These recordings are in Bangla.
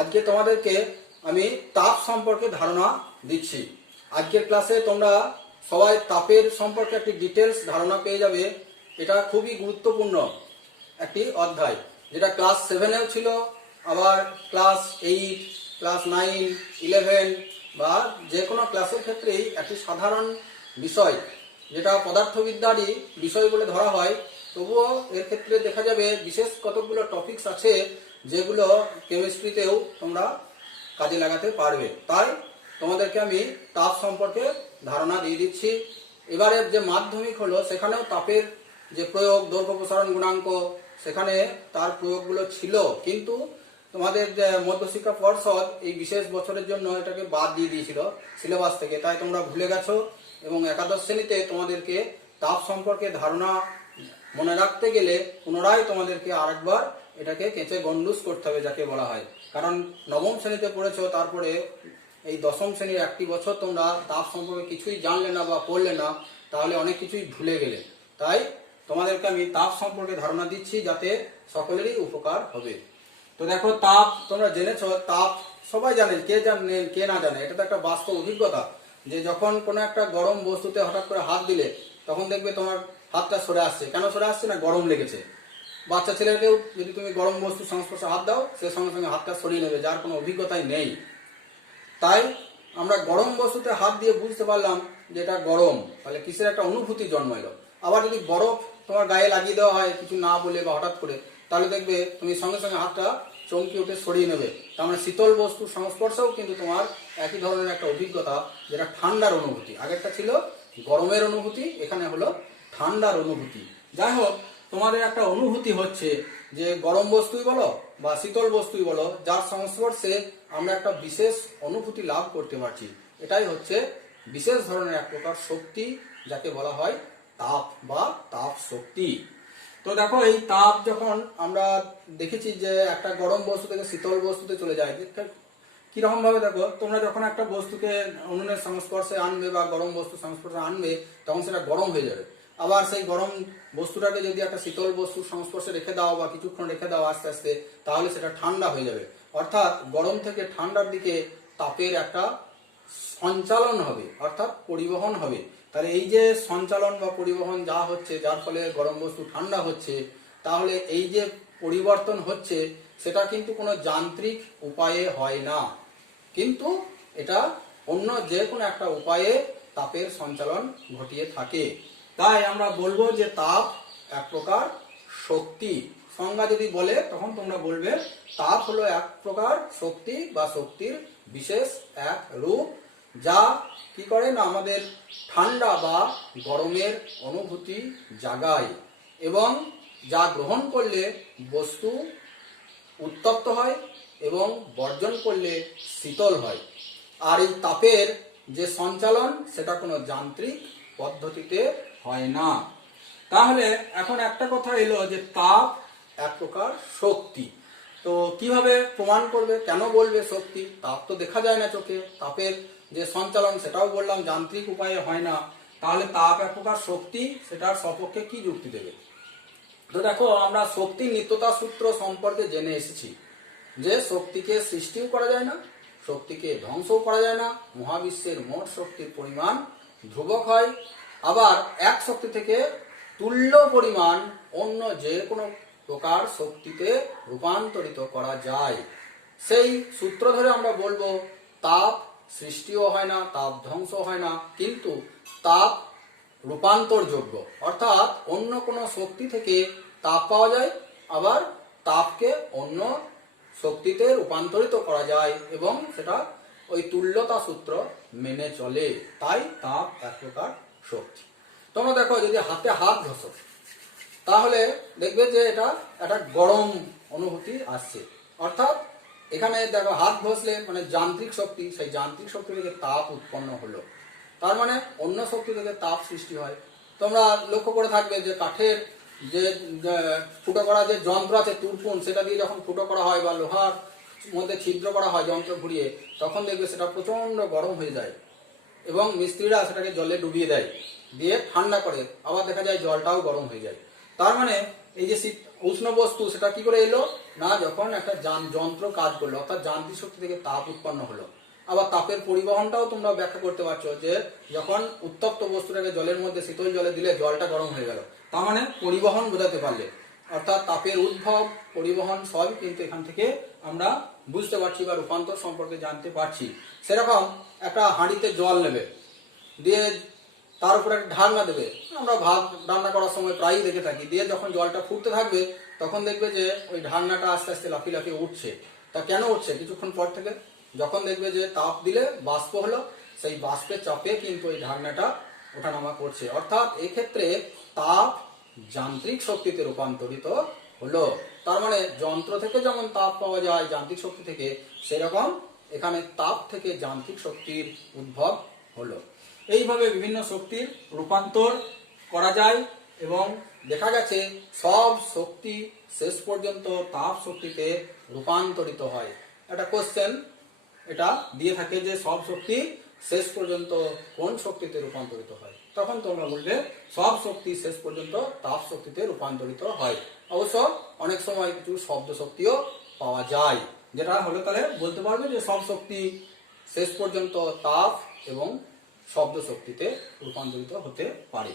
আজকে তোমাদেরকে আমি তাপ সম্পর্কে ধারণা দিচ্ছি। আজকের ক্লাসে তোমরা সবাই তাপের সম্পর্কে একটি ডিটেলস ধারণা পেয়ে যাবে। এটা খুবই গুরুত্বপূর্ণ একটি অধ্যায়, যেটা ক্লাস 7-এও ছিল, আবার ক্লাস 8, ক্লাস 9, 11 বা যে কোনো ক্লাসের ক্ষেত্রেই একটি সাধারণ বিষয়, যেটা পদার্থবিদ্যারই বিষয় বলে ধরা হয়। তবুও এর ক্ষেত্রে দেখা যাবে বিশেষ কতগুলো টপিকস আছে যেগুলো কেমিস্ট্রিতেও তোমরা কাজে লাগাতে পারবে। তাই তোমাদেরকে আমি তাপ সম্পর্কে ধারণা দিয়ে দিচ্ছি। এবারে যে মাধ্যমিক হলো, সেখানেও তাপের যে প্রয়োগ, দৈর্ঘ্য প্রসারণ গুণাঙ্ক, সেখানে তার প্রয়োগগুলো ছিল, কিন্তু তোমাদের যে মধ্যশিক্ষা পর্ষদ এই বিশেষ বছরের জন্য এটাকে বাদ দিয়ে দিয়েছিল সিলেবাস থেকে। তাই তোমরা ভুলে গেছো এবং একাদশ শ্রেণীতে তোমাদেরকে তাপ সম্পর্কে ধারণা মনে রাখতে গেলে পুনরায় তোমাদেরকে আরেকবার এটাকে কেঁচে গন্ডুস করতে হবে, যাকে বলা হয়। কারণ নবম শ্রেণীতে পড়েছো, তারপরে এই দশম শ্রেণীর একটি বছর তোমরা তাপ সম্পর্কে কিছুই জানলে না বা পড়লে না, তাহলে অনেক কিছুই ভুলে গেলে। তাই তোমাদেরকে আমি তাপ সম্পর্কে ধারণা দিচ্ছি, যাতে সকলেরই উপকার হবে। তো দেখো, তাপ তোমরা জেনেছো, তাপ সবাই জানে, কে জানে কে না জানে, এটা তো একটা বাস্তব অভিজ্ঞতা। যে যখন কোনো একটা গরম বস্তুতে হঠাৎ করে হাত দিলে, তখন দেখবে তোমার হাতটা সরে আসছে। কেন সরে আসছে? না, গরম লেগেছে। বাচ্চা ছেলেকেও যদি তুমি গরম বস্তুর সংস্পর্শে হাত দাও, সে সঙ্গে সঙ্গে হাতটা সরিয়ে নেবে, যার কোনো অভিজ্ঞতাই নেই। তাই আমরা গরম বস্তুতে হাত দিয়ে বুঝতে পারলাম যে এটা গরম, তাহলে কিসের একটা অনুভূতি জন্মাইলো। আবার যদি বরফ তোমার গায়ে লাগিয়ে দেওয়া হয় কিছু না বলে বা হঠাৎ করে, তাহলে দেখবে তুমি সঙ্গে সঙ্গে হাতটা চমকে উঠে সরিয়ে নেবে। তার মানে শীতল বস্তুর সংস্পর্শেও কিন্তু তোমার একই ধরনের একটা অভিজ্ঞতা, যেটা ঠান্ডার অনুভূতি। আগেরটা ছিল গরমের অনুভূতি, এখানে হলো ঠান্ডার অনুভূতি। যাই হোক, তোমাদের একটা অনুভূতি হচ্ছে যে গরম বস্তুই বলো বা শীতল বস্তুই বলো, যার সংস্পর্শে আমরা একটা বিশেষ অনুভূতি লাভ করতে পারছি, এটাই হচ্ছে বিশেষ ধরনের এক প্রকার শক্তি, যাকে বলা হয় তাপ বা তাপ শক্তি। তো দেখো, এই তাপ যখন আমরা দেখেছি যে একটা গরম বস্তু থেকে শীতল বস্তুতে চলে যায়, কিরকম ভাবে দেখো, তোমরা যখন একটা বস্তুকে উনুনের সংস্পর্শে আনবে বা গরম বস্তুর সংস্পর্শে আনবে, তখন সেটা গরম হয়ে যাবে। আবার সেই গরম বস্তুটাকে যদি একটা শীতল বস্তুর সংস্পর্শে রেখে দাও বা কিছুক্ষণ রেখে দাও আস্তে আস্তে, তাহলে সেটা ঠান্ডা হয়ে যাবে। অর্থাৎ গরম থেকে ঠান্ডার দিকে তাপের একটা সঞ্চালন হবে, অর্থাৎ পরিবহন হবে। তাহলে এই যে সঞ্চালন বা পরিবহন যা হচ্ছে, যার ফলে গরম বস্তু ঠান্ডা হচ্ছে, তাহলে এই যে পরিবর্তন হচ্ছে, সেটা কিন্তু কোনো যান্ত্রিক উপায়ে হয় না, কিন্তু এটা অন্য যে কোনো একটা উপায়ে তাপের সঞ্চালন ঘটিয়ে থাকে। তাই আমরা বলবো যে তাপ এক প্রকার শক্তি। সংজ্ঞা যদি বলে, তখন তোমরা বলবে তাপ হলো এক প্রকার শক্তি বা শক্তির বিশেষ এক রূপ, যা কি করে না আমাদের ঠান্ডা বা গরমের অনুভূতি জাগায়, এবং যা গ্রহণ করলে বস্তু উত্তপ্ত হয় এবং বর্জন করলে শীতল হয়। আর এই তাপের যে সঞ্চালন, সেটা কোনো যান্ত্রিক পদ্ধতিতে হয় না। তাহলে এখন একটা কথা এলো যে তাপ এক প্রকার শক্তি। তো কিভাবে প্রমাণ করবে, কেন বলবে শক্তি? তাপ তো দেখা যায় না চোখে, তাপের যে সঞ্চালন সেটাও বললাম যান্ত্রিক উপায়ে হয় না, তাহলে তাপ এক প্রকার শক্তি, সেটার সপক্ষে কি যুক্তি দেবে? তো দেখো, আমরা শক্তির নিত্যতা সূত্র সম্পর্কে জেনে এসেছি যে শক্তিকে সৃষ্টিও করা যায় না, শক্তিকে ধ্বংসও করা যায় না। মহাবিশ্বের মোট শক্তির পরিমাণ ধ্রুবক হয়। আবার এক শক্তি থেকে তুল্য পরিমাণ অন্য যে কোনো প্রকার শক্তিতে রূপান্তরিত করা যায়। সেই সূত্র ধরে আমরা বলবো তাপ সৃষ্টিও হয় না, তাপ ধ্বংস হয় না, কিন্তু তাপ রূপান্তরযোগ্য। অর্থাৎ অন্য কোনো শক্তি থেকে তাপ পাওয়া যায়, আবার তাপকে অন্য শক্তিতে রূপান্তরিত করা যায়, এবং সেটা ওই তুল্যতা সূত্র মেনে চলে। তাই তাপ এক প্রকার শক্তি। তোমরা দেখো, যদি হাতে হাত ঘষো, তাহলে দেখবে যে এটা একটা গরম অনুভূতি আসছে। অর্থাৎ এখানে দেখো, হাত ঘষলে মানে যান্ত্রিক শক্তি, সেই যান্ত্রিক শক্তি থেকে তাপ উৎপন্ন হলো। তার মানে অন্য শক্তি থেকে তাপ সৃষ্টি হয়। তোমরা লক্ষ্য করে থাকবে যে কাঠের যে ফুটো করা যে যন্ত্র আছে তুরপুন, সেটা দিয়ে যখন ফুটো করা হয় বা লোহার মধ্যে ছিদ্র করা হয় যন্ত্র ঘুরিয়ে, তখন দেখবে সেটা প্রচন্ড গরম হয়ে যায় এবং মিস্ত্রিরা সেটাকে জলে ডুবিয়ে দেয়। দিয়ে ঠান্ডা করে, আবার দেখা যায় জলটাও গরম হয়ে যায়। তার মানে এই যে উষ্ণ বস্তু সেটা কি করে এলো না, যখন একটা যন্ত্র কাজ করলো অর্থাৎ যান্ত্রিক শক্তি থেকে তাপ উৎপন্ন হলো। আবার তাপের পরিবহনটাও তোমরা ব্যাখ্যা করতে পারছো যে যখন উত্তপ্ত বস্তুটাকে জলের মধ্যে শীতল জলে দিলে জলটা গরম হয়ে গেল, তার মানে পরিবহন বোঝাতে পারলে, অর্থাৎ তাপের উদ্ভব পরিবহন সবই কিন্তু এখান থেকে আমরা বুঝতে পারছি বা রূপান্তর সম্পর্কে জানতে পারছি। সেরকম একটা হাঁড়িতে জল নেবে, দিয়ে তার উপরে একটা ঢাকনা দেবে, আমরা ভাত রান্না করার সময় প্রায়ই দেখে থাকি, দিয়ে যখন জলটা ফুটতে থাকবে তখন দেখবে যে ওই ঢাকনাটা আস্তে আস্তে লাফিয়ে লাফিয়ে উঠছে। তা কেন উঠছে? কিছুক্ষণ পর থেকে যখন দেখবে যে তাপ দিলে বাষ্প হলো, সেই বাষ্পের চাপে কিন্তু ওই ঢাকনাটা ওঠানামা করছে। অর্থাৎ এক্ষেত্রে তাপ যান্ত্রিক শক্তিতে রূপান্তরিত হলো। তার মানে যন্ত্র থেকে যেমন তাপ পাওয়া যায় যান্ত্রিক শক্তি থেকে, সেরকম এখানে তাপ থেকে যান্ত্রিক শক্তির উদ্ভব হলো। এইভাবে বিভিন্ন শক্তির রূপান্তর করা যায় এবং দেখা গেছে সব শক্তি শেষ পর্যন্ত তাপ শক্তিতে রূপান্তরিত হয়। একটা কোশ্চেন এটা দিয়ে থাকে যে সব শক্তি শেষ পর্যন্ত কোন শক্তিতে রূপান্তরিত হয়, তখন তোমরা বলবে সব শক্তি শেষ পর্যন্ত তাপ শক্তিতে রূপান্তরিত হয়। অবশ্য অনেক সময় কিছু শব্দ শক্তিও পাওয়া যায়, যেটা হলে তাহলে বলতে পারবে যে সব শক্তি শেষ পর্যন্ত তাপ এবং শব্দ শক্তিতে রূপান্তরিত হতে পারে।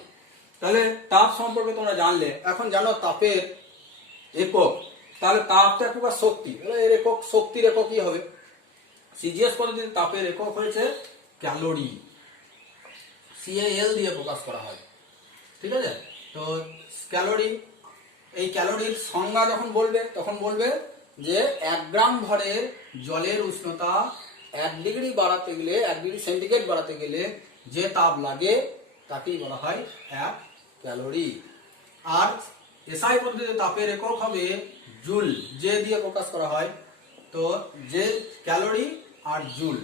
তাহলে তাপ সম্পর্কে তোমরা জানলে, এখন জানো তাপের একক। তাহলে তাপটা এক প্রকার শক্তি, এর একক শক্তির একক কি হবে? সিজিএস পদ্ধতিতে তাপের একক হয়েছে ক্যালোরি, CAL দিয়ে প্রকাশ করা হয়। ঠিক আছে, তো ক্যালোরি, এই ক্যালোরির সংজ্ঞা যখন বলবে তখন বলবে যে 1 গ্রাম ভরের জলের উষ্ণতা 1 ডিগ্রি বাড়াতে গেলে, 1 ডিগ্রি সেন্টিগ্রেড বাড়াতে গেলে যে তাপ লাগে তাকেই বলা হয় 1 ক্যালোরি। আর এসআই পদ্ধতিতে তাপের একক হবে জুল, যে দিয়ে প্রকাশ করা হয়। তো যে ক্যালোরি আর জুল,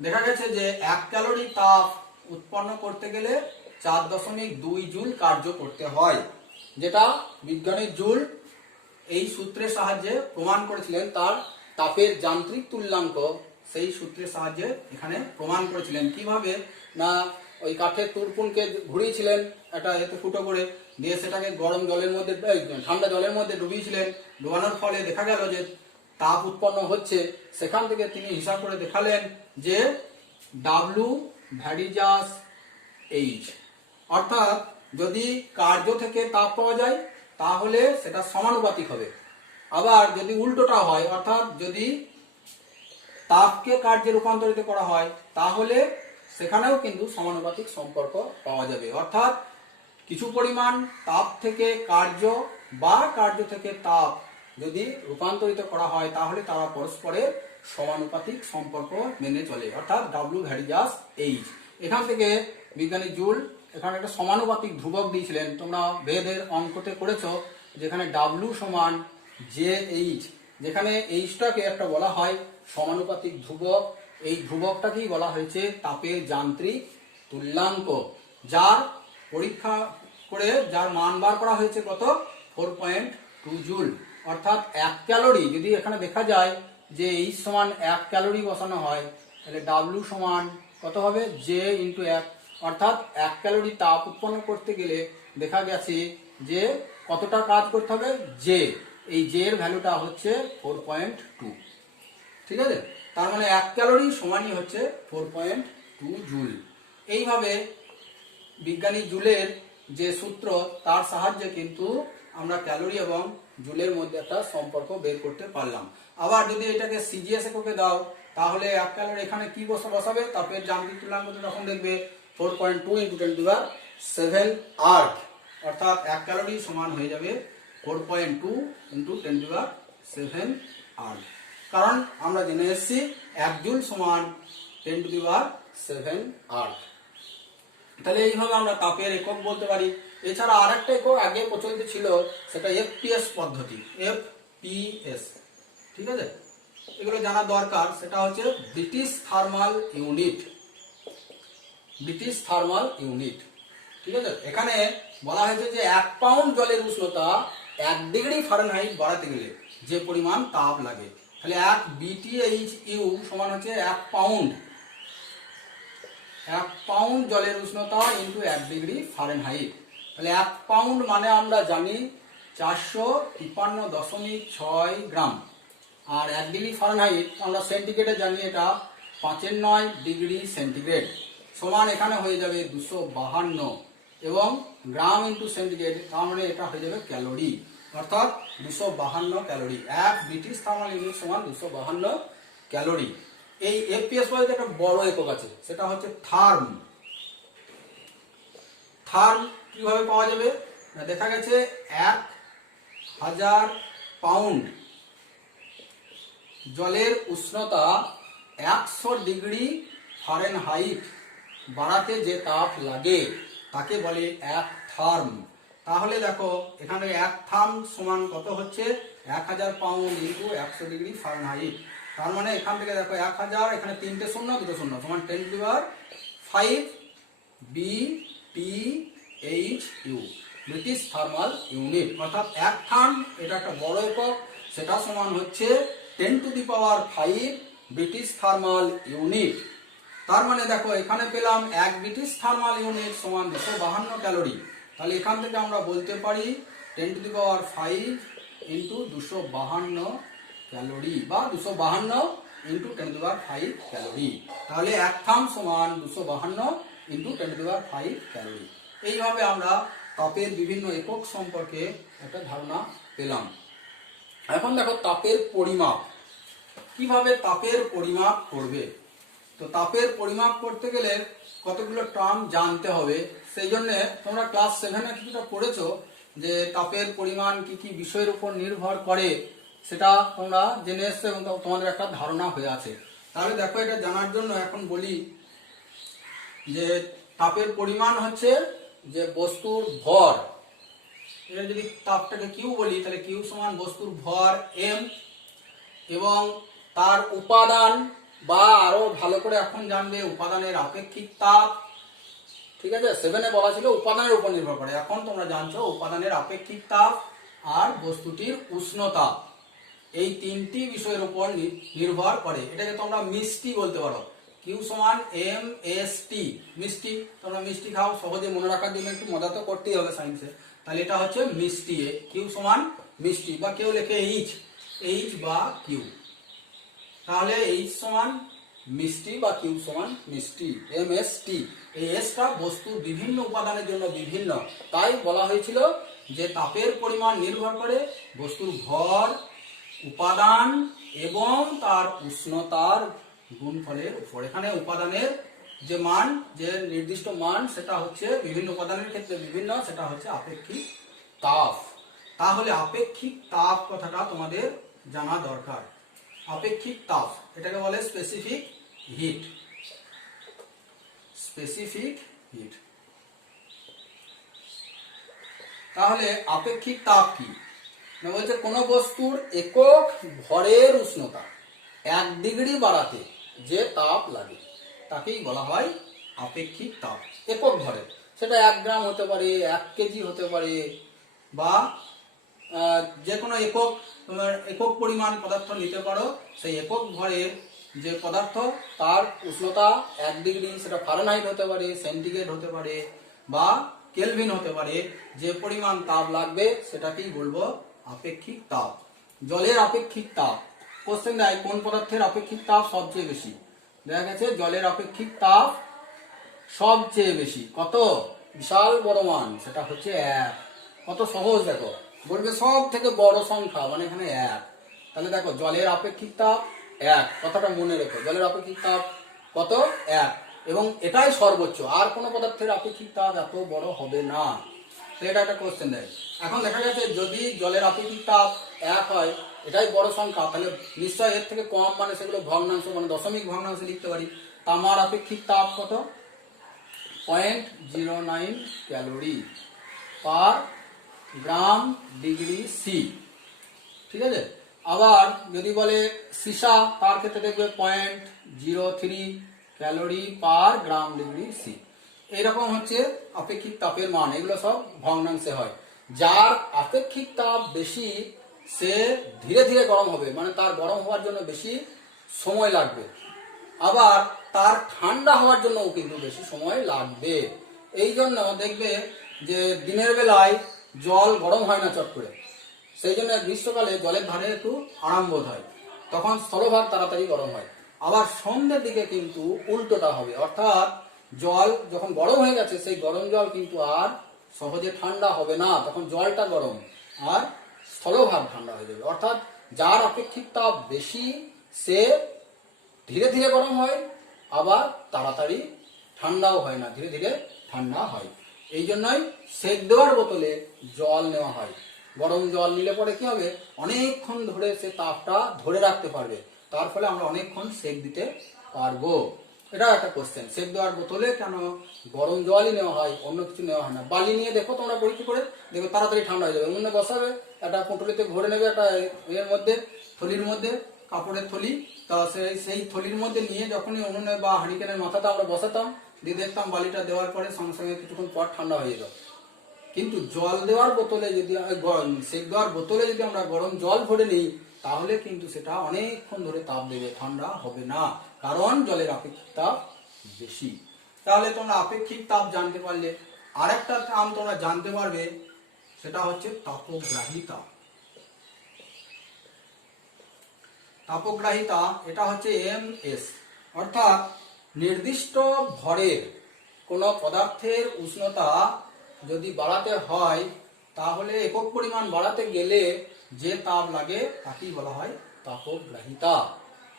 দেখা গেছে যে 1 ক্যালোরি তাপ উৎপন্ন করতে গেলে 4.2 জুল কার্য করতে হয়, যেটা বিজ্ঞানী জুল এই সূত্রের সাহায্যে প্রমাণ করেছিলেন। তার তাপের যান্ত্রিক তুল্যাঙ্ক সেই সূত্রের সাহায্যে এখানে প্রমাণ করেছিলেন। কিভাবে না, ওই কাঠের তুরপুনকে ঘুরিয়েছিলেন একটা এতে ফুটো করে, দিয়ে সেটাকে গরম জলের মধ্যে ঠান্ডা জলের মধ্যে ডুবিয়েছিলেন। ডুবানোর ফলে দেখা গেল যে তাপ উৎপন্ন হচ্ছে। সেখান থেকে তিনি হিসাব করে দেখালেন যে W ভ্যারিজাস H, অর্থাৎ যদি কার্য থেকে তাপ পাওয়া যায় তাহলে সেটা সমানুপাতিক হবে। আবার যদি উল্টোটা হয়, অর্থাৎ যদি তাপকে কার্যে রূপান্তরিত করা হয় তাহলে সেখানেও কিন্তু সমানুপাতিক সম্পর্ক পাওয়া যাবে। অর্থাৎ কিছু পরিমাণ তাপ থেকে কার্য বা কার্য থেকে তাপ যদি রূপান্তরিত করা হয় তাহলে তারা পরস্পরের সমানুপাতিক সম্পর্ক মেনে চলে, অর্থাৎ W ভ্যারিজাস H। এখান থেকে বিজ্ঞানী জুল এখানে একটা সমানুপাতিক ধ্রুবক দিয়েছিলেন। তোমরা বেদের অঙ্কতে করেছো, যেখানে W সমান JH, যেখানে Hটাকে একটা বলা হয় সমানুপাতিক ধ্রুবক। এই ধ্রুবকটাকেই বলা হয়েছে তাপের যান্ত্রিক তুল্যাঙ্ক, যার পরীক্ষা করে যার মান বার করা হয়েছে কত, 4.2 জুল। অর্থাৎ 1 ক্যালোরি যদি এখানে দেখা যায় যে H সমান 1 ক্যালোরি বসানো হয়, তাহলে W সমান কত হবে, J ইন্টু 1। অর্থাৎ 1 ক্যালোরি তাপ উৎপন্ন করতে গেলে দেখা গেছে যে কতটা কাজ করতে হবে, J, এই J এর ভ্যালুটা হচ্ছে 4.2। ঠিক আছে, তার মানে 1 ক্যালোরি সমানই হচ্ছে 4.2 জুল। এইভাবে বিজ্ঞানী জুলের যে সূত্র তার সাহায্যে কিন্তু আমরা ক্যালোরি এবং জুলের মধ্যে একটা সম্পর্ক বের করতে পারলাম। আবার যদি এটাকে সিজিএস এককে দাও তাহলে 1 ক্যালোরি এখানে কি বসাবে, তাপের যান্ত্রিক তুল্যাঙ্ক তখন দেখবে 4.2 × 10⁷ আর্ক, অর্থাৎ 1 ক্যালোরি সমান হয়ে যাবে 4.2 × 10⁷ আর্ক। কারণ আমরা জেনে এসেছি 1 জুল সমান 10⁷ আর্ক। তাহলে এইভাবে আমরা তাপের একক বলতে পারি। এছাড়া আরেকটা একক আগে প্রচলিত ছিল, সেটা FPS পদ্ধতি, FPS। ঠিক আছে, এগুলো জানা দরকার। সেটা হচ্ছে British thermal unit, British thermal unit. ঠিক আছে, এখানে বলা হয়েছে যে 1 পাউন্ড জলের উষ্ণতা 1 ডিগ্রি ফারেনহাইট বাড়াতে গেলে যে পরিমাণ তাপ লাগে, তাহলে 1 BTU সমান হচ্ছে 1 পাউন্ড। 1 পাউন্ড জলের উষ্ণতা ইন্টু 1 ডিগ্রি ফারেনহাইট। তাহলে 1 পাউন্ড মানে আমরা জানি 453.6 গ্রাম, আর 1 ডিগ্রি ফারেনহাইট আমরা সেন্টিগ্রেডে জানি এটা 5.9 ডিগ্রি সেন্টিগ্রেড, সমান এখানে হয়ে যাবে 252 এবং গ্রাম ইন্টু সেন্টিগ্রেড, তার মানে এটা হয়ে যাবে ক্যালোরি, অর্থাৎ 252 ক্যালোরি। 1 ব্রিটিশ থার্মাল ইউনিট সমান 252 ক্যালোরি। এই এফপিএস পদ্ধতিতে একটা বড় একক আছে, সেটা হচ্ছে থার্ম। থার্ম কিভাবে পাওয়া যাবে? দেখা গেছে 1000 পাউন্ড জলের উষ্ণতা 100 ডিগ্রি ফারেনহাইট বাড়াতে যে তাপ লাগে তাকে বলে 1 থার্ম। তাহলে দেখো এখানে 1 থার্ম সমান কত হচ্ছে? 1000 পাউন্ড ইন্টু 100 ডিগ্রি ফারেনহাইট। তার মানে এখান থেকে দেখো 1000, এখানে 3টে শূন্য 2টো শূন্য, সমান 10⁵ BTHU, ব্রিটিশ থার্মাল ইউনিট। অর্থাৎ 1 থার্ম এটা একটা বড় একক, সেটা সমান হচ্ছে 10⁵ ব্রিটিশ থার্মাল ইউনিট। তার মানে দেখো এখানে পেলাম 1 ব্রিটিশ থার্মাল ইউনিট সমান 252 ক্যালোরি। তাহলে এখান থেকে আমরা বলতে পারি 10⁵ ইন্টু 252 ক্যালোরি, বা 252 ইন্টু 10⁵ ক্যালোরি। তাহলে 1 থার্ম সমান 252 ইন্টু 10⁵ ক্যালোরি। এইভাবে আমরা তাপের বিভিন্ন একক সম্পর্কে একটা ধারণা পেলাম। এখন দেখো তাপের পরিমাপ, কিভাবে তাপের পরিমাপ করবে। তো তাপের পরিমাপ করতে গেলে কতগুলো টার্ম জানতে হবে, সেই জন্য তোমরা ক্লাস 7-এ কিছুটা পড়েছো যে তাপের পরিমাণ কি কি বিষয়ের উপর নির্ভর করে, সেটা তোমরা জেনে এসছো এবং তোমাদের একটা ধারণা হয়ে আছে। তাহলে দেখো এটা জানার জন্য এখন বলি যে তাপের পরিমাণ হচ্ছে যে বস্তুর ভর, এটা যদি তাপটাকে কিউ বলি তাহলে কিউ সমান বস্তুর ভর এম, এবং তার উপাদান, বা আরো ভালো করে এখন জানবে উপাদানের আপেক্ষিক তাপ। ঠিক আছে, 7-এ বলা ছিল উপাদানের উপর নির্ভর করে, এখন তোমরা জানছো উপাদানের আপেক্ষিক তাপ আর বস্তুটির উষ্ণতা, এই 3টি বিষয়ের উপর নির্ভর করে। এটাকে তোমরা মিষ্টি বলতে পারো। কিউ সমান MST, মিষ্টি। তোমরা মিষ্টি খাও, সহজে মনে রাখার জন্য একটু মজা তো করতেই হবে সায়েন্সে। তাহলে এটা হচ্ছে মিষ্টি, কিউ সমান মিষ্টি, বা কেউ লেখে এইচ বা কিউ। তাহলে এইচ সমান মিষ্টি বা কিউ সমান মিষ্টি, MST। এই এসটা বস্তুর বিভিন্ন উপাদানের জন্য বিভিন্ন, তাই বলা হয়েছিল যে তাপের পরিমাণ নির্ভর করে বস্তুর ভর, উপাদান এবং তার উষ্ণতার গুণফলের উপর। এখানে উপাদানের যে মান, যে নির্দিষ্ট মান, সেটা হচ্ছে বিভিন্ন উপাদানের ক্ষেত্রে বিভিন্ন, সেটা হচ্ছে আপেক্ষিক তাপ। তাহলে আপেক্ষিক তাপ কথাটা তোমাদের জানা দরকার। আপেক্ষিক তাপ এটাকে বলে স্পেসিফিক হিট। Specific hit. তাহলে আপেক্ষিক তাপ কি? বলছে কোন বস্তুর একক ভরের উষ্ণতা 1 ডিগ্রি বাড়াতে যে তাপ লাগে তাকেই বলা হয় আপেক্ষিক তাপ। একক ভরের, সেটা 1 গ্রাম হতে পারে, 1 কেজি হতে পারে, বা যে কোনো একক, তোমার একক পরিমাণ পদার্থ নিতে পারো। সেই একক ভরের যে পদার্থ তার উষ্ণতা 1 ডিগ্রি, সেটা ফারেনহাইট হতে পারে, সেন্টিগ্রেড হতে পারে, বা কেলভিন হতে পারে, যে পরিমাণ তাপ লাগবে সেটাকেই বলবো আপেক্ষিক তাপ। জলের আপেক্ষিক তাপ, কোশ্চেন দেয় কোন পদার্থের আপেক্ষিক তাপ সবচেয়ে বেশি। দেখা গেছে জলের আপেক্ষিক তাপ সবচেয়ে বেশি, কত? বিশাল বড় মান, সেটা হচ্ছে 1। কত সহজ দেখো, বলবে সব থেকে বড় সংখ্যা মানে এখানে 1। তাহলে দেখো জলের আপেক্ষিক তাপ 1, কথাটা মনে রেখো, জলের আপেক্ষিক তাপ কত? 1, এবং এটাই সর্বোচ্চ, আর কোন পদার্থের আপেক্ষিক তাপ এত বড় হবে না। তো এটা একটা কোশ্চেন দেয়। এখন দেখা যাচ্ছে যদি জলের আপেক্ষিক তাপ 1 হয়, এটাই বড় সংখ্যা, তাহলে নিশ্চয় এর থেকে কম মানে সেগুলো ভগ্নাংশ, মানে দশমিক ভগ্নাংশে লিখতে পারি। তামার আপেক্ষিক তাপ কত? 0.09 calorie per gram degree C. ঠিক আছে, আবার যদি বলে সীসা, তার ক্ষেত্রে দেখবে 0.03 calorie per gram degree C. এইরকম হচ্ছে আপেক্ষিক তাপের মান, এগুলো সব ভগ্নাংশে হয়। যার আপেক্ষিক তাপ বেশি সে ধীরে ধীরে গরম হবে, মানে তার গরম হওয়ার জন্য বেশি সময় লাগবে। আবার তার ঠান্ডা হওয়ার জন্যও কিন্তু বেশি সময় লাগবে। এই জন্য দেখবে যে দিনের বেলায় জল গরম হয় না চট করে, সেই জন্য গ্রীষ্মকালে জলের ধারে একটু আরাম বোধ হয়, তখন স্থলভাগ তাড়াতাড়ি গরম হয়। আবার সন্ধ্যের দিকে কিন্তু উল্টোটা হবে, অর্থাৎ জল যখন গরম হয়ে গেছে সেই গরম জল কিন্তু আর সহজে ঠান্ডা হবে না, তখন জলটা গরম আর স্থলভাগ ঠান্ডা হয়ে যাবে। অর্থাৎ যার আপেক্ষিক তাপ বেশি সে ধীরে ধীরে গরম হয়, আবার তাড়াতাড়ি ঠান্ডাও হয় না, ধীরে ধীরে ঠান্ডা হয়। এই জন্যই সেক দেওয়ার বোতলে জল নেওয়া হয়। গরম জল নিলে পরে কি হবে, অনেকক্ষণ ধরে সে তাপটা ধরে রাখতে পারবে, তার ফলে আমরা অনেকক্ষণ সেক দিতে পারবো। এটা একটা কোশ্চেন, সেক দেওয়ার বোতলে কেন গরম জলই নেওয়া হয়, অন্য কিছু নেওয়া হয় না। বালি নিয়ে দেখো তোমরা পরীক্ষা করে দেখো, তাড়াতাড়ি ঠান্ডা হয়ে যাবে। উনুনে বসাবে, একটা পুঁটুলিতে ভরে নেবে, একটা এর মধ্যে থলির মধ্যে, কাপড়ের থলি, তা সেই থলির মধ্যে নিয়ে যখনই উনুনে বা হাঁড়িকেনের মাথাটা আমরা বসাতাম, দিয়ে দেখতাম বালিটা দেওয়ার পরে সঙ্গে সঙ্গে কিছুক্ষণ পর ঠান্ডা হয়ে যেত। কিন্তু জল দেওয়ার বোতলে যদি সেক দেওয়ার বোতলে যদি আমরা গরম জল ভরে নিই, তাহলে কিন্তু সেটা অনেকক্ষণ ধরে তাপ দেবে, ঠান্ডা হবে না, কারণ জলের আপেক্ষিক তাপ বেশি। তাহলে তোমরা আপেক্ষিক তাপ জানতে পারলে, আরেকটা নাম তোমরা জানতে পারবে, সেটা হচ্ছে তাপগ্রাহিতা। তাপগ্রাহিতা এটা হচ্ছে এমএস, অর্থাৎ নির্দিষ্ট ভরের কোনো পদার্থের উষ্ণতা যদি বাড়াতে হয়, তাহলে একক পরিমাণ বাড়াতে গেলে যে তাপ লাগে তাকেই বলা হয় তাপগ্রাহিতা।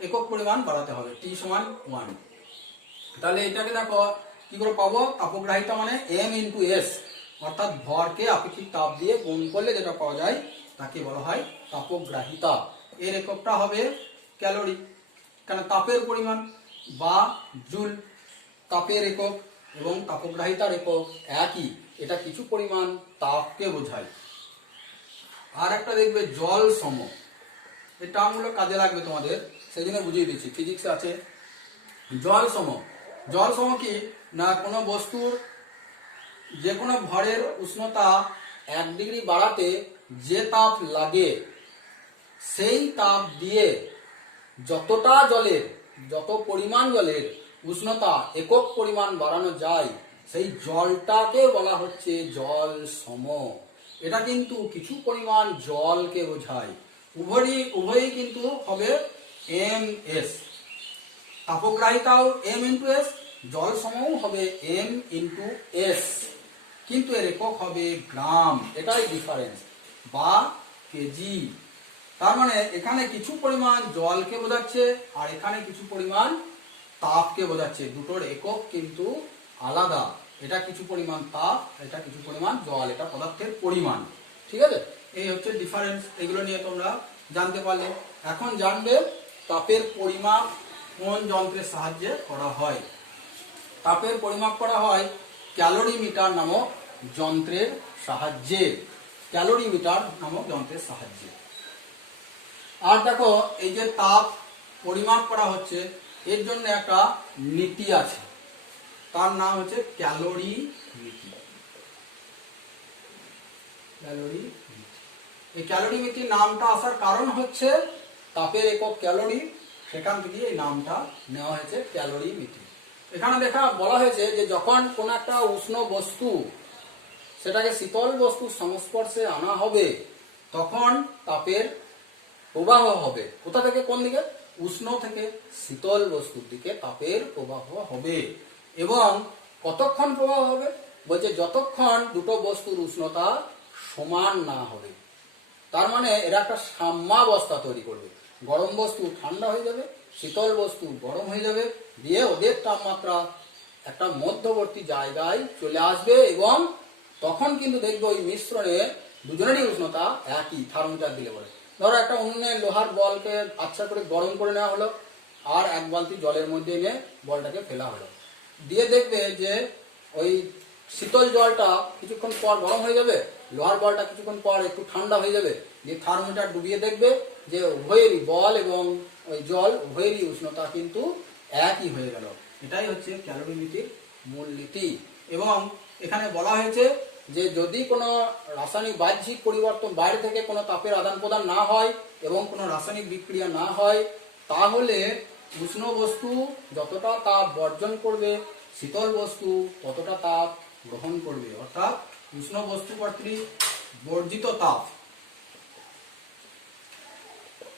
একক পরিমাণ বাড়াতে হবে, T সমান 1। তাহলে এটাকে দেখো কি করে পাবো, তাপগ্রাহিতা মানে M ইন্টু S, অর্থাৎ ভরকে আপেক্ষিক তাপ দিয়ে গুণ করলে যেটা পাওয়া যায় তাকে বলা হয় তাপগ্রাহিতা। এর এককটা হবে ক্যালোরি, কেন তাপের পরিমাণ, বা জুল। তাপের একক এবং তাপগ্রাহিতার একক একই, এটা কিছু পরিমাণ তাপকে বোঝায়। আর একটা দেখবে জল সম, এই টার্মগুলো কাজে লাগবে তোমাদের, সেজন্য বুঝিয়ে দিচ্ছি, ফিজিক্সে আছে। জল সম, জল সম কি না, কোনো বস্তুর যে কোনো ভরের উষ্ণতা 1 ডিগ্রি বাড়াতে যে তাপ লাগে, সেই তাপ দিয়ে যতটা জলের, যত পরিমাণ জলের উষ্ণতা একক পরিমাণ বাড়ানো যায়, সেই জলটাকে বলা হচ্ছে জল সম। এটা কিন্তু কিছু পরিমাণ জলকে বোঝায়। উভয়ই কিন্তু হবে এম এস, তাপগ্রাহিতাও এম ইন্টু এস, জল সমও হবে এম ইন্টু এস, কিন্তু এর একক হবে গ্রাম, এটাই ডিফারেন্স, বা কেজি। তার মানে এখানে কিছু পরিমাণ জলকে বোঝাচ্ছে আর এখানে কিছু পরিমাণ তাপকে বোঝাচ্ছে, দুটোর একক কিন্তু আলাদা। এটা কিছু পরিমাণ তাপ, এটা কিছু পরিমাণ জল, এটা পদার্থের পরিমাণ, ঠিক আছে? এই হচ্ছে ডিফারেন্স, এগুলো নিয়ে তোমরা জানতে পারলে। এখন জানবে তাপের পরিমাপ কোন যন্ত্রের সাহায্যে করা হয়। তাপের পরিমাপ করা হয় ক্যালোরিমিটার নামক যন্ত্রের সাহায্যে, ক্যালোরিমিটার নামক যন্ত্রের সাহায্যে। আর দেখো এই যে তাপ পরিমাপ করা হচ্ছে, এর জন্য একটা নীতি আছে, তার নাম হচ্ছে ক্যালোরি নীতি। ক্যালোরি নীতি, এই ক্যালোরি নীতির নামটা আসার কারণ হচ্ছে তাপের একক ক্যালোরি, সেখান থেকে এই নামটা নেওয়া হয়েছে ক্যালোরি নীতি। এখানে বলা হয়েছে যে যখন কোন একটা উষ্ণ বস্তু সেটাকে শীতল বস্তুর সংস্পর্শে আনা হবে, তখন তাপের প্রবাহ হবে। কোথা থেকে কোন দিকে? উষ্ণ থেকে শীতল বস্তুর দিকে তাপের প্রবাহ হবে। এবং কতক্ষণ প্রবাহ হবে? বলছে যতক্ষণ দুটো বস্তুর উষ্ণতা সমান না হবে। তার মানে এরা একটা সাম্যাবস্থা তৈরি করবে, গরম বস্তু ঠান্ডা হয়ে যাবে, শীতল বস্তু গরম হয়ে যাবে, দিয়ে ওদের তাপমাত্রা একটা মধ্যবর্তী জায়গায় চলে আসবে, এবং তখন কিন্তু দেখবে ওই মিশ্রণে দুজনেরই উষ্ণতা একই, থার্মোমিটার দিলে বলে। ধরো একটা উনুনে লোহার বলকে আচ্ছা করে গরম করে নেওয়া হলো, আর 1 বালতি জলের মধ্যে এনে বলটাকে ফেলা হলো, দিয়ে দেখবে যে ওই শীতল জলটা কিছুক্ষণ পর গরম হয়ে যাবে, লোহার বলটা কিছুক্ষণ পর একটু ঠান্ডা হয়ে যাবে, দিয়ে থার্মোমিটার ডুবিয়ে দেখবে যে উভয়েরই বল এবং ওই জল উভয়েরই উষ্ণতা কিন্তু একই হয়ে গেল। এটাই হচ্ছে ক্যালোরি নীতির মূল নীতি। এবং এখানে বলা হয়েছে যে যদি কোনো রাসায়নিক বাহ্যিক পরিবর্তন, বাইরে থেকে কোনো তাপের আদান প্রদান না হয় এবং কোনো রাসায়নিক বিক্রিয়া না হয়, তাহলে উষ্ণ বস্তু যতটা তাপ বর্জন করবে শীতল বস্তু ততটা তাপ গ্রহণ করবে। অর্থাৎ উষ্ণ বস্তু কর্তৃক বর্জিত তাপ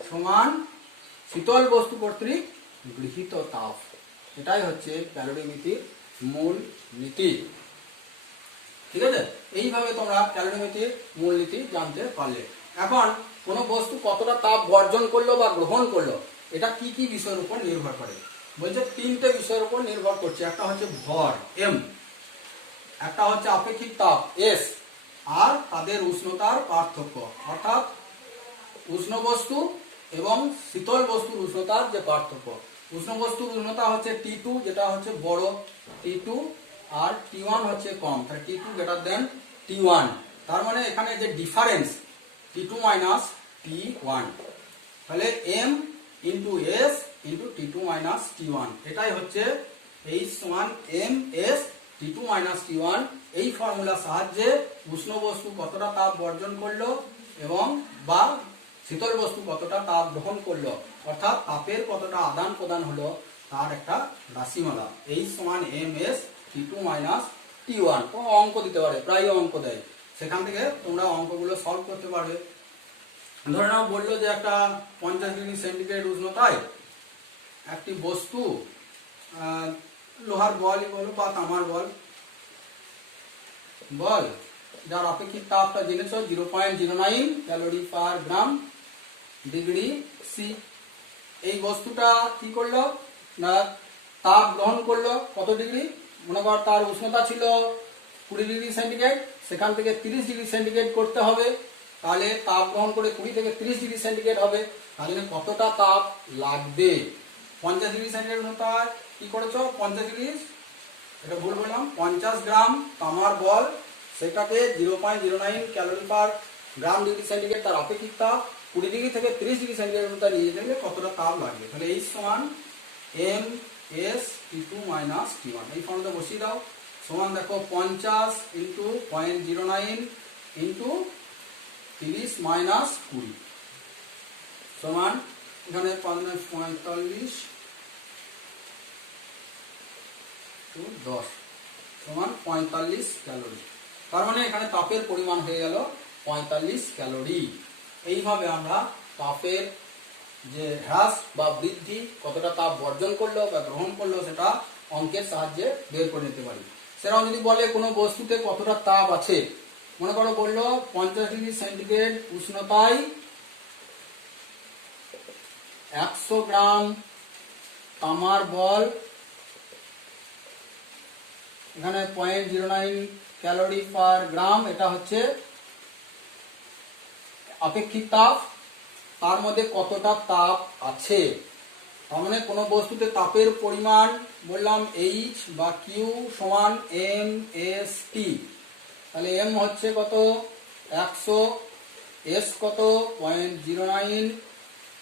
সমান শীতল বস্তু কর্তৃক গৃহীত তাপ। এটাই হচ্ছে ক্যালোরিমিতির মূল নীতি। ঠিক আছে, এইভাবে তোমরা ক্যালোরিমিতির মূল নীতি জানতে পারলে। এখন কোন বস্তু কতটা তাপ বর্জন করলো বা গ্রহণ করলো এটা কি কি বিষয়ের উপর নির্ভর করে বলছে? তিনটে বিষয়ের উপর নির্ভর করছে। একটা হচ্ছে ভর এম, একটা হচ্ছে আপেক্ষিক তাপ এস, আর তাদের উষ্ণতার পার্থক্য অর্থাৎ উষ্ণ বস্তু এবং শীতল বস্তুর উষ্ণতার যে পার্থক্য। উষ্ণ বস্তুর উষ্ণতা হচ্ছে T2, যেটা হচ্ছে বড় T2, আর T1 হচ্ছে কম, তাহলে T2 গ্রেটার দেন T1। তার মানে এখানে যে ডিফারেন্স T2 মাইনাস T1, তাহলে M into S into T2 minus T1, এটাই হচ্ছে H সমান MS T2 মাইনাস T1। এই ফর্মুলার সাহায্যে উষ্ণ বস্তু কতটা তাপ বর্জন করলো এবং বা শীতল বস্তু কতটা তাপ গ্রহণ করলো, অর্থাৎ তাপের কতটা আদান প্রদান হলো তার একটা রাশিমালা। H সমান MS T2 মাইনাস T1। কোনো অঙ্ক দিতে পারে, প্রায় অঙ্ক দেয়, সেখান থেকে তোমরা অঙ্কগুলো সলভ করতে পারবে। ধরে নাও বললো যে একটা 50 ডিগ্রি সেন্টিগ্রেড উষ্ণতায় একটি বস্তু, লোহার বলই বলো বা তামার বল, যার আপেক্ষিক তাপটা জেনেছো 0.09 calorie per gram degree C. এই বস্তুটা কি করলো না তাপ গ্রহণ করলো কত ডিগ্রি, মনে কর তার উষ্ণতা ছিল 20 ডিগ্রি সেন্টিগ্রেড, সেখান থেকে 30 ডিগ্রি সেন্টিগ্রেড করতে হবে, তাহলে তাপ গ্রহণ করে 20 থেকে 30 ডিগ্রি সেন্টিগ্রেড হবে, তাহলে কতটা তাপ লাগবে। 50 ডিগ্রি সেন্টিগ্রেড উষ্ণতায় কি করেছো 50 ডিগ্রি, এটা ভুল বললাম, 50 গ্রাম তামার বল, সেটাকে 0.09 calorie per gram degree centigrade তার আপেক্ষিক তাপ 20 ডিগ্রি থেকে 30 ডিগ্রি সেন্টিগ্রেড উষ্ণতায় নিয়ে গেলে কতটা তাপ লাগবে। তাহলে H সমান MS T2 মাইনাস T1, এই ফর্মটা বসিয়ে দাও। সমান দেখো 50 ইন্টু 0.09 ইন্টু 30 মাইনাস 20 সমান এখানে 45 10 সমান 45 ক্যালোরি। তার মানে এখানে তাপের পরিমাণ হয়ে গেল 45 ক্যালোরি। এইভাবে আমরা তাপের যে হ্রাস বা বৃদ্ধি, কতটা তাপ বর্জন করলো বা গ্রহণ করলো, সেটা অঙ্কের সাহায্যে বের করে নিতে পারি। সেরকম যদি বলে কোনো বস্তুতে কতটা তাপ আছে, মনে করো বললো 50 ডিগ্রি সেন্টিগ্রেড উষ্ণতায় 100 গ্রাম তামার বল, এখানে 0.09 ক্যালোরি পার গ্রাম, এটা হচ্ছে আপেক্ষিক তাপ, তার মধ্যে কতটা তাপ আছে। তার মানে কোনো বস্তুতে তাপের পরিমাণ বললাম H বা Q সমান MST, তাহলে M হচ্ছে কত 100, S কত 0.09,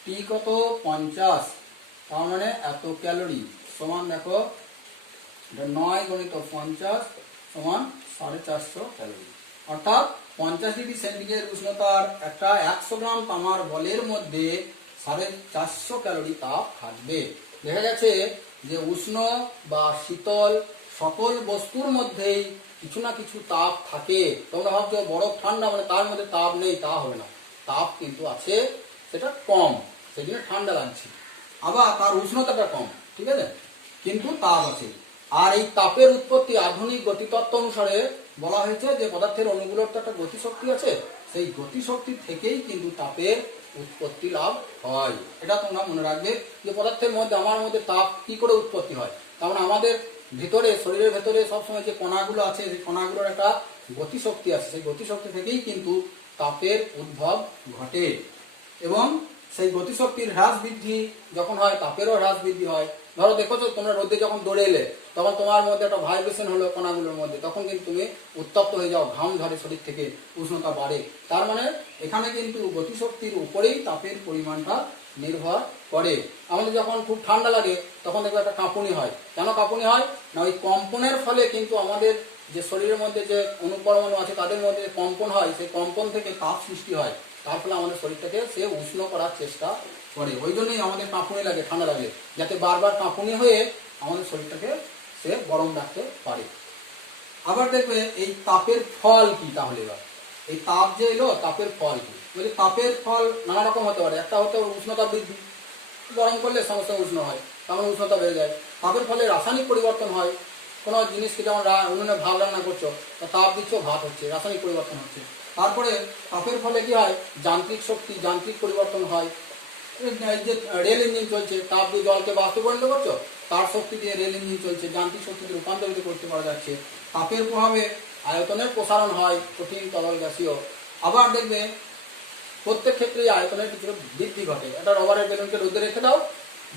T কত 50, তার মানে এত ক্যালোরি সমান দেখো 9 গুণিত 50 সমান 450 ক্যালোরি। অর্থাৎ 50 ডিগ্রি সেন্টিগ্রেড উষ্ণতার একটা 100 গ্রাম তামার বলের মধ্যে 450 ক্যালোরি তাপ থাকবে। দেখা গেছে যে উষ্ণ বা শীতল সকল বস্তুর মধ্যেই কিছু না কিছু তাপ থাকে। তোমরা ভাবছো বরফ ঠান্ডা মানে তার মধ্যে তাপ নেই, তা হবে না, তাপ কিন্তু আছে, সেটা কম, সেই জন্য ঠান্ডা লাগছে, আবার তার উষ্ণতাটা কম, ঠিক আছে, কিন্তু তাপ আছে। আর এই তাপের উৎপত্তি আধুনিক গতিতত্ত্ব অনুসারে বলা হয়েছে যে পদার্থের অণুগুলোর তো একটা গতিশক্তি আছে, সেই গতিশক্তি থেকেই কিন্তু তাপের উৎপত্তি লাভ হয়। এটা তোমরা মনে রাখবে যে পদার্থের মধ্যে আমার মধ্যে তাপ কি করে উৎপত্তি হয়, কারণ আমাদের ভিতরে শরীরের ভেতরে সবসময় যে কণাগুলো আছে সেই কণাগুলোর একটা গতিশক্তি আছে, সেই গতিশক্তি থেকেই কিন্তু তাপের উদ্ভব ঘটে। এবং সেই গতিশক্তির হ্রাস বৃদ্ধি যখন হয় তাপেরও হ্রাস বৃদ্ধি হয়। ধরো দেখো তো তোমরা রোদে যখন দৌড়ে এলে তখন তোমার মধ্যে একটা ভাইব্রেশন হলো কণাগুলোর মধ্যে, তখন কিন্তু তুমি উত্তপ্ত হয়ে যাও, ঘাম ঝরে শরীর থেকে, উষ্ণতা বাড়ে। তার মানে এখানে কিন্তু গতিশক্তির উপরেই তাপের পরিমাণটা নির্ভর করে। আমাদের যখন খুব ঠান্ডা লাগে তখন দেখবে একটা কাঁপুনি হয়। কেন কাঁপুনি হয় না, ওই কম্পনের ফলে কিন্তু আমাদের যে শরীরের মধ্যে যে অণুপরমাণু আছে তাদের মধ্যে কম্পন হয়, সেই কম্পন থেকে তাপ সৃষ্টি হয়। তার ফলে আমাদের শরীরটাকে সে উষ্ণ করার চেষ্টা করে। ওই জন্যই আমাদের কাঁপুনি লাগে, ঠান্ডা লাগে, যাতে বারবার কাঁপুনি হয়ে আমাদের শরীরটাকে সে গরম রাখতে পারে। আবার দেখবে এই তাপের ফল কি, তাহলে এবার এই তাপ যে এলো, তাপের ফল কি? বলি তাপের ফল নানা রকম হতে পারে। একটা হতে উষ্ণতা বৃদ্ধি, গরম করলে সমস্ত উষ্ণ হয়, তাহলে উষ্ণতা বেড়ে যায়। তাপের ফলে রাসায়নিক পরিবর্তন হয়। কোনো জিনিসকে যেমন উনুনে ভাত রান্না করছো, তাপ দিচ্ছ, ভাত হচ্ছে, রাসায়নিক পরিবর্তন হচ্ছে। তারপরে তাপের ফলে কি হয়, যান্ত্রিক শক্তি, যান্ত্রিক পরিবর্তন হয়। এই যে রেল ইঞ্জিন চলছে, তাপ দিয়ে জলকে বাষ্পে পরিণত করছো, তার শক্তি দিয়ে রেল ইঞ্জিন চলছে, যান্ত্রিক শক্তিতে রূপান্তরিত করতে পারা যাচ্ছে। তাপের প্রভাবে আয়তনের প্রসারণ হয়, কঠিন তরল গ্যাসীয়। আবার দেখবে প্রত্যেক ক্ষেত্রেই আয়তনের কিছু বৃদ্ধি ঘটে। একটা রবারের বেলুনকে রোদে রেখে দাও,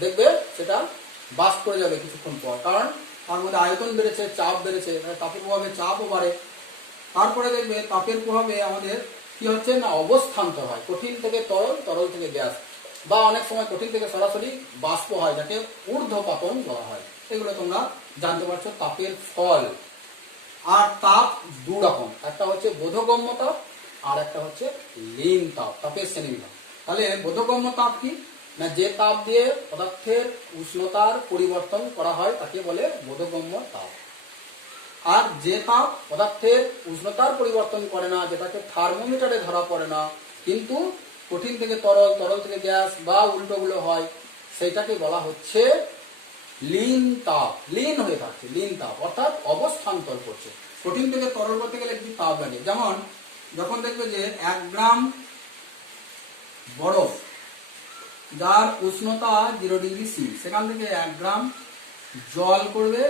দেখবে সেটা বাষ্প করে যাবে কিছুক্ষণ পর, কারণ তার মধ্যে আয়তন বেড়েছে, চাপ বেড়েছে, তাপের প্রভাবে চাপও বাড়ে। তারপরে দেখবে তাপের প্রভাবে আমাদের কি হচ্ছে না, অবস্থান্তর হয়, কঠিন থেকে তরল, তরল থেকে গ্যাস, বা অনেক সময় কঠিন থেকে সরাসরি বাষ্প হয়, যাকে ঊর্ধ্বপাতন বলা হয়। এগুলো তোমরা জানতে পারছো তাপের ফল। আর তাপ দু রকম, একটা হচ্ছে বোধগম্য তাপ, আর একটা হচ্ছে লীন তাপ, তাপের শ্রেণীবিভাগ। তাহলে বোধগম্য তাপ কি না, যে তাপ দিয়ে পদার্থের উষ্ণতার পরিবর্তন করা হয় তাকে বলে বোধগম্য তাপ। আর যে তাপ পদার্থের উষ্ণতার পরিবর্তন করে না, যেটাকে থার্মোমিটারে ধরা পড়ে না, কিন্তু কঠিন থেকে তরল, তরল থেকে গ্যাস বা উল্টোগুলো হয়, সেইটাকে বলা হচ্ছে লীন তাপ। লীন হয়ে থাকছে, লীন তাপ অর্থাৎ অবস্থান্তর করছে। কঠিন থেকে তরল করতে গেলে একটি তাপ লাগে। যেমন যখন দেখবে যে 1 গ্রাম বরফ, যার উষ্ণতা 0 ডিগ্রি সি, সেখান থেকে 1 গ্রাম জল করবে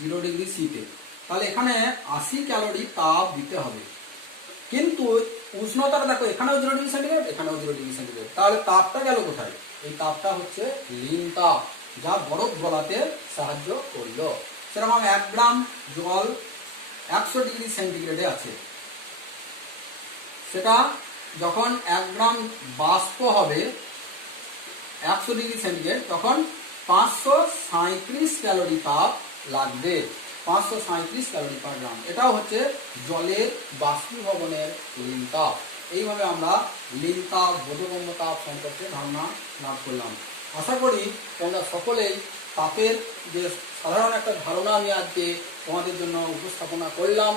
0 ডিগ্রি সিতে, তাহলে এখানে 80 ক্যালোরি তাপ দিতে হবে। কিন্তু উষ্ণতাটা দেখো, এখানেও 0 ডিগ্রি সেন্টিগ্রেড, এখানেও 0 ডিগ্রি সেন্টিগ্রেড, তাহলে তাপটা গেল কোথায়? এই তাপটা হচ্ছে লীন তাপ, যা বরফ গলাতে সাহায্য করলো। সেরকম 1 গ্রাম জল 100 ডিগ্রি সেন্টিগ্রেডে আছে, সেটা যখন 1 গ্রাম বাষ্প হবে 100 ডিগ্রি সেন্টিগ্রেড, তখন 537 ক্যালোরি তাপ লাগবে, 537 ক্যালোরি পার গ্রাম। এটাও হচ্ছে জলের বাষ্পীভবনের লীন তাপ। এইভাবে আমরা লীন তাপ, বোধগম্য তাপ সম্পর্কে ধারণা লাভ করলাম। আশা করি তোমরা সকলেই তাপের যে সাধারণ একটা ধারণা আমি আজকে তোমাদের জন্য উপস্থাপনা করলাম,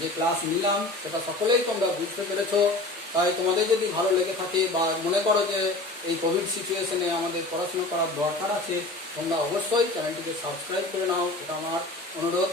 যে ক্লাস নিলাম, সেটা সকলেই তোমরা বুঝতে পেরেছো। তাই তোমাদের যদি ভালো লেগে থাকে বা মনে করো যে এই কোভিড সিচুয়েশনে আমাদের পড়াশোনা করার দরকার আছে, তোমরা অবশ্যই চ্যানেলটিকে সাবস্ক্রাইব করে নাও, এটা আমার অনুরোধ।